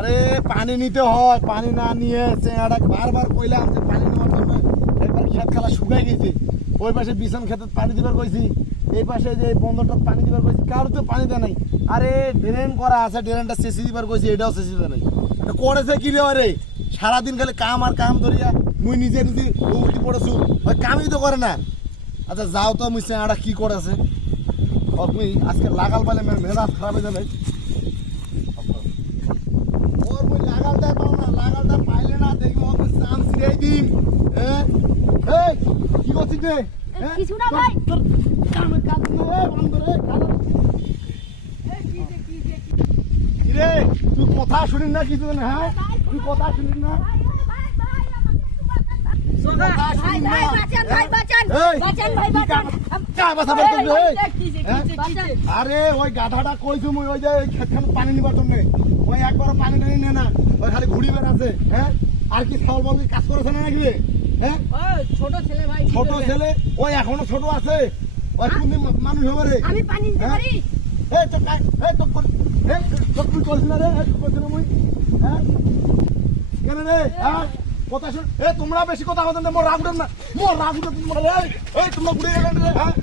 আরে পানি নিতে হয়, পানি না নিয়ে চেঙ্গাটা বারবার কইলাম যে পানি নেওয়ার জন্য। একবার ক্ষেত খালা শুকাই গেছে, ওই পাশে বিছান ক্ষেতে পানি দিবার কইছি, এই পাশে যে বন্ধটা পানি দিবার কইছি, কারোর তো পানি দেয় নাই। আরে ড্রেন করা আছে, ড্রেনটা চেঁচি দিবার কইছি, এটাও চেঁচি দেয় নাই। এটা করেছে কি রে রে, সারাদিন খালি কাম আর কাম ধরিয়া মুই নিজে নিজে উঠি পড়েছু, ওই কামই তো করে না। আচ্ছা যাও তো, মুই চেঙ্গাটা কি করেছে তুমি আজকে লাগাল পালে মেজাজ খারাপ হয়ে যাবে। ওর মুই লাগালটা পাও না, লাগালটা পাইলে না দেখি ওকে চান্স দিয়ে দিন। হ্যাঁ এই কি করছিস রে? কিছু না ভাই, তোর কামে কাজ না বন্ধ রে। কি রে তুই কথা শুনিস না কিছু না? হ্যাঁ তুই কথা শুনিস না? আরে ওই গাধাটা কইছো মুই, ওই যে ক্ষেতখানে পানি নিবার জন্য, ওই একবার পানি টানি নে না, ওই খালি ঘুরি বেড়াচ্ছে। হ্যাঁ আর কি ছাগল বল কাজ করেছে না নাকি রে? হ্যাঁ ছোট ছেলে ভাই, ছোট ছেলে, ওই এখনো ছোট আছে, ওই কোনদিন মানুষ হবে রে? আমি পানি দিতে পারি? এই তো এই তো এই তো তুই করছিস না রে? করছিস না মুই? হ্যাঁ কেন রে? হ্যাঁ কথা শুন, তোমরা বেশি কথা বলতেন, মোর রাগ উঠেন না, মোর রাগ উঠে তোমরা রে, এই তোমরা ঘুরে গেলেন রে। হ্যাঁ